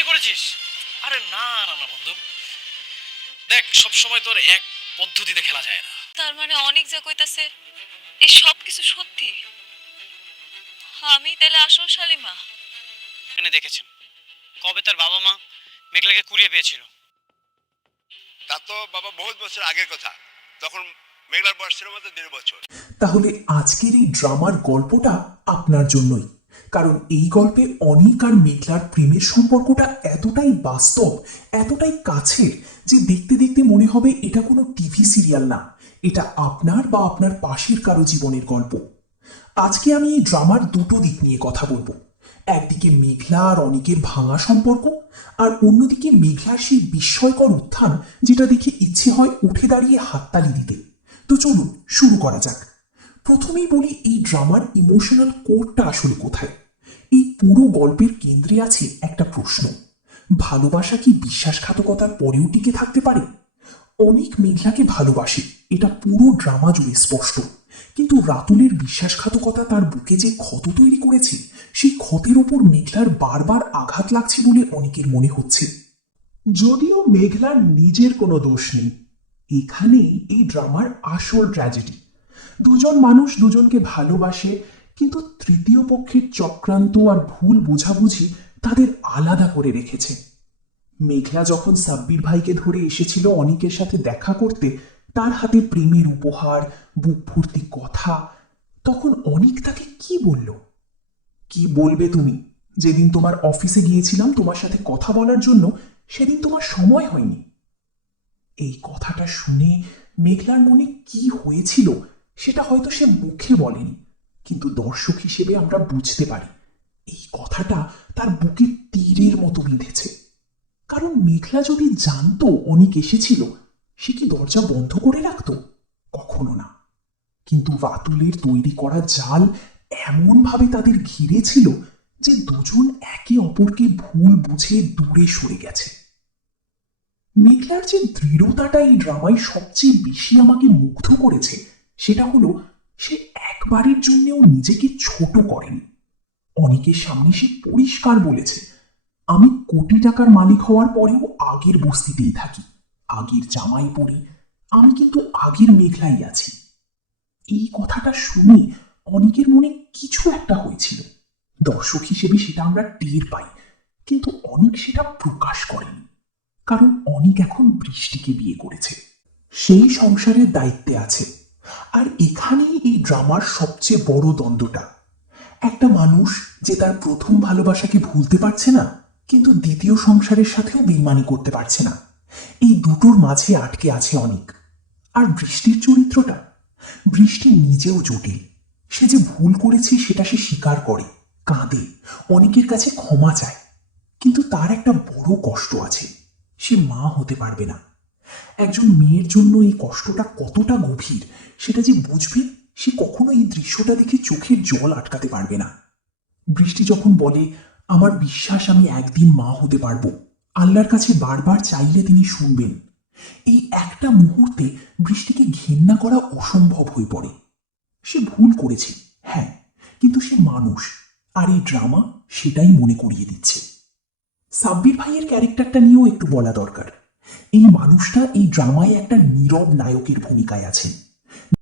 তৈরি করেছিস? আরে না না না বন্ধু, দেখ সব সময় তোর এক পদ্ধতিতে খেলা যায় না। তার মানে অনেক যা কইতাছে এই সব কিছু সত্যি? আমি তাহলে আসল শালিমা? এনে দেখেছেন কবে তার বাবা মা মেঘলাকে কুড়িয়ে পেয়েছিল। তা তো বাবা বহুত বছর আগের কথা। তখন মেঘলার বয়স ছিল মাত্র 1.5 বছর। তাহলে আজকের এই ড্রামার গল্পটা আপনার জন্যই, কারণ এই গল্পে অনিক আর মেঘলার প্রেমের সম্পর্কটা এতটাই বাস্তব, এতটাই কাছের যে দেখতে দেখতে মনে হবে এটা কোনো টিভি সিরিয়াল না, এটা আপনার বা আপনার পাশের কারো জীবনের গল্প। আজকে আমি এই ড্রামার দুটো দিক নিয়ে কথা বলবো। একদিকে মেঘলা আর অনিকের ভাঙা সম্পর্ক, আর অন্যদিকে মেঘলার সেই বিস্ময়কর উত্থান যেটা দেখে ইচ্ছে হয় উঠে দাঁড়িয়ে হাততালি দিতে। তো চলুন শুরু করা যাক। প্রথমেই বলি এই ড্রামার ইমোশনাল কোরটা আসলে কোথায়। এই পুরো গল্পের কেন্দ্রে আছে একটা প্রশ্ন: ভালোবাসা কি বিশ্বাসঘাতকতার পরেও টিকে থাকতে পারে? অনেক মেঘলাকে ভালোবাসে, এটা পুরো ড্রামা জুড়ে স্পষ্ট, কিন্তু রাতুলের বিশ্বাসঘাতকতা তার বুকে যে ক্ষত তৈরি করেছে, সেই ক্ষতের ওপর মেঘলার বারবার আঘাত লাগছে বলে অনেকের মনে হচ্ছে। যদিও মেঘলার নিজের কোনো দোষ নেই, এখানেই এই ড্রামার আসল ট্র্যাজেডি। দুজন মানুষ দুজনকে ভালোবাসে, কিন্তু তৃতীয় পক্ষের চক্রান্ত আর ভুল বোঝাবুঝি তাদের আলাদা করে রেখেছে। মেঘলা যখন সাব্বির ভাইকে ধরে এসেছিল অনিকের সাথে দেখা করতে, তার হাতে প্রেমের উপহার, বুক ভর্তি কথা, তখন অনিক তাকে কি বলল? কি বলবে তুমি? যেদিন তোমার অফিসে গিয়েছিলাম তোমার সাথে কথা বলার জন্য, সেদিন তোমার সময় হয়নি। এই কথাটা শুনে মেঘলার মনে কি হয়েছিল সেটা হয়তো সে মুখে বলেনি, কিন্তু দর্শক হিসেবে আমরা বুঝতে পারি এই কথাটা তার বুকে তীরের মতো বিঁধেছে। কারণ মেঘলা যদি জানতো অনিক এসেছিল, সে কি দরজা বন্ধ করে রাখতো? কখনো না। কিন্তু রাতুলের তৈরি করা জাল এমন ভাবে তাদের ঘিরেছিল যে দুজন একে অপরকে ভুল বুঝে দূরে সরে গেছে। মেঘলার যে দৃঢ়তাটা এই ড্রামায় সবচেয়ে বেশি আমাকে মুগ্ধ করেছে, সেটা হলো সে একবারের জন্যও নিজেকে ছোট করেনি। অনেকের সামনে সে পরিষ্কার বলেছে, আমি কোটি টাকার মালিক হওয়ার পরেও আগের বস্তিতেই থাকি, আগের জামাই পরি, আমি কিন্তু আগের মেঘলাই আছি। এই কথাটা শুনে অনেকের মনে কিছু একটা হয়েছিল। দর্শক হিসেবে সেটা আমরা টের পাই, কিন্তু অনেক সেটা প্রকাশ করেনি, কারণ অনেক এখন বৃষ্টিকে বিয়ে করেছে, সেই সংসারের দায়িত্বে আছে। আর এখানেই এই ড্রামার সবচেয়ে বড় দ্বন্দ্বটা। একটা মানুষ যে তার প্রথম ভালোবাসাকে ভুলতে পারছে না, কিন্তু দ্বিতীয় সংসারের সাথেও বেইমানি করতে পারছে না। এই দুটোর মাঝে আটকে আছে অনেক। আর বৃষ্টির চরিত্রটা, বৃষ্টি নিজেও জটিল। সে যে ভুল করেছে সেটা সে স্বীকার করে, কাঁদে, অনেকের কাছে ক্ষমা চায়, কিন্তু তার একটা বড় কষ্ট আছে, সে মা হতে পারবে না। একজন মেয়ের জন্য এই কষ্টটা কতটা গভীর সেটা যে বুঝবে, সে কখনো এই দৃশ্যটা দেখে চোখের জল আটকাতে পারবে না। বৃষ্টি যখন বলে, আমার বিশ্বাস আমি একদিন মা হতে পারবো, আল্লাহর কাছে বারবার চাইলে তিনি শুনবেন, এই একটা মুহূর্তে বৃষ্টিকে ঘেন্না করা অসম্ভব হয়ে পড়ে। সে ভুল করেছে, হ্যাঁ, কিন্তু সে মানুষ, আর এই ড্রামা সেটাই মনে করিয়ে দিচ্ছে। সাব্বির ভাইয়ের ক্যারেক্টারটা নিয়েও একটু বলা দরকার। এই মানুষটা এই ড্রামায় একটা নীরব নায়কের ভূমিকায় আছেন।